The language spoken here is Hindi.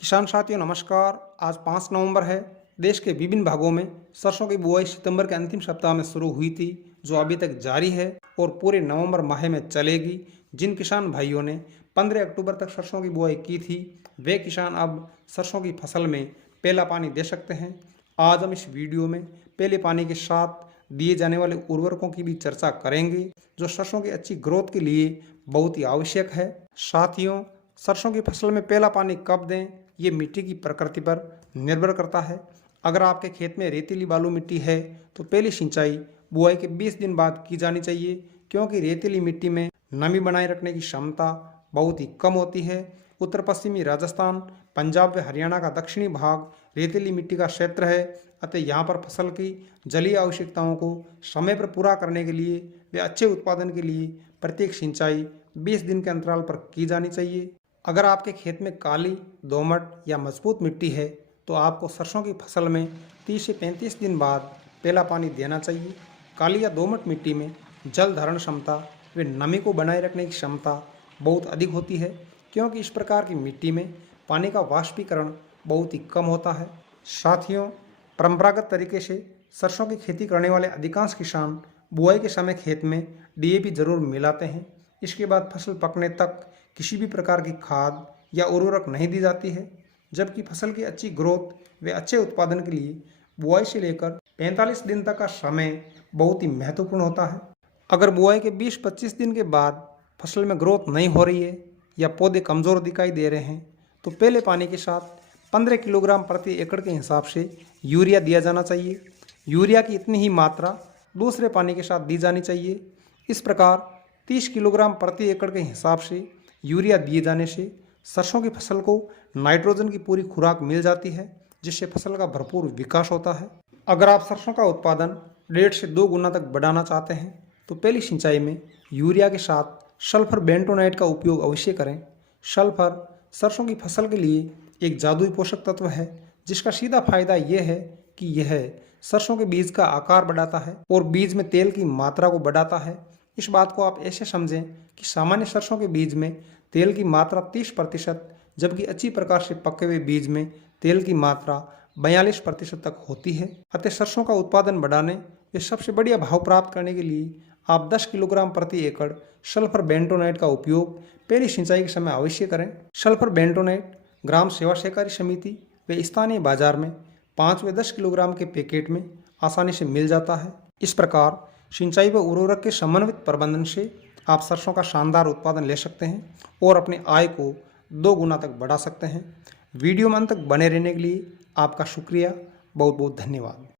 किसान साथियों नमस्कार। आज 5 नवंबर है। देश के विभिन्न भागों में सरसों की बुआई सितंबर के अंतिम सप्ताह में शुरू हुई थी, जो अभी तक जारी है और पूरे नवंबर माह में चलेगी। जिन किसान भाइयों ने 15 अक्टूबर तक सरसों की बुआई की थी, वे किसान अब सरसों की फसल में पहला पानी दे सकते हैं। आज हम इस वीडियो में पहले पानी के साथ दिए जाने वाले उर्वरकों की भी चर्चा करेंगे, जो सरसों की अच्छी ग्रोथ के लिए बहुत ही आवश्यक है। साथियों, सरसों की फसल में पहला पानी कब दें, ये मिट्टी की प्रकृति पर निर्भर करता है। अगर आपके खेत में रेतीली बालू मिट्टी है तो पहली सिंचाई बुआई के 20 दिन बाद की जानी चाहिए, क्योंकि रेतीली मिट्टी में नमी बनाए रखने की क्षमता बहुत ही कम होती है। उत्तर पश्चिमी राजस्थान, पंजाब व हरियाणा का दक्षिणी भाग रेतीली मिट्टी का क्षेत्र है, अतः यहाँ पर फसल की जलीय आवश्यकताओं को समय पर पूरा करने के लिए व अच्छे उत्पादन के लिए प्रत्येक सिंचाई 20 दिन के अंतराल पर की जानी चाहिए। अगर आपके खेत में काली, दोमट या मजबूत मिट्टी है तो आपको सरसों की फसल में 30 से 35 दिन बाद पहला पानी देना चाहिए। काली या दोमट मिट्टी में जल धारण क्षमता व नमी को बनाए रखने की क्षमता बहुत अधिक होती है, क्योंकि इस प्रकार की मिट्टी में पानी का वाष्पीकरण बहुत ही कम होता है। साथियों, परंपरागत तरीके से सरसों की खेती करने वाले अधिकांश किसान बुआई के समय खेत में डीएपी जरूर मिलाते हैं। इसके बाद फसल पकने तक किसी भी प्रकार की खाद या उर्वरक नहीं दी जाती है, जबकि फसल की अच्छी ग्रोथ व अच्छे उत्पादन के लिए बुआई से लेकर 45 दिन तक का समय बहुत ही महत्वपूर्ण होता है। अगर बुआई के 20-25 दिन के बाद फसल में ग्रोथ नहीं हो रही है या पौधे कमज़ोर दिखाई दे रहे हैं तो पहले पानी के साथ 15 किलोग्राम प्रति एकड़ के हिसाब से यूरिया दिया जाना चाहिए। यूरिया की इतनी ही मात्रा दूसरे पानी के साथ दी जानी चाहिए। इस प्रकार 30 किलोग्राम प्रति एकड़ के हिसाब से यूरिया दिए जाने से सरसों की फसल को नाइट्रोजन की पूरी खुराक मिल जाती है, जिससे फसल का भरपूर विकास होता है। अगर आप सरसों का उत्पादन 1.5 से 2 गुना तक बढ़ाना चाहते हैं तो पहली सिंचाई में यूरिया के साथ सल्फर बेंटोनाइट का उपयोग अवश्य करें। सल्फर सरसों की फसल के लिए एक जादुई पोषक तत्व है, जिसका सीधा फायदा यह है कि यह सरसों के बीज का आकार बढ़ाता है और बीज में तेल की मात्रा को बढ़ाता है। इस बात को आप ऐसे समझें कि सामान्य सरसों के बीज में तेल की मात्रा 30%, जबकि अच्छी प्रकार से पके हुए बीज में तेल की मात्रा 42% तक होती है। अतः सरसों का उत्पादन बढ़ाने व सबसे बढ़िया भाव प्राप्त करने के लिए आप 10 किलोग्राम प्रति एकड़ सल्फर बेंटोनाइट का उपयोग पहली सिंचाई के समय अवश्य करें। सल्फर बेंटोनाइट ग्राम सेवा सहकारी समिति व स्थानीय बाजार में 5 व 10 किलोग्राम के पैकेट में आसानी से मिल जाता है। इस प्रकार सिंचाई व उर्वरक के समन्वित प्रबंधन से आप सरसों का शानदार उत्पादन ले सकते हैं और अपनी आय को 2 गुना तक बढ़ा सकते हैं। वीडियो में अंत तक बने रहने के लिए आपका शुक्रिया। बहुत बहुत धन्यवाद।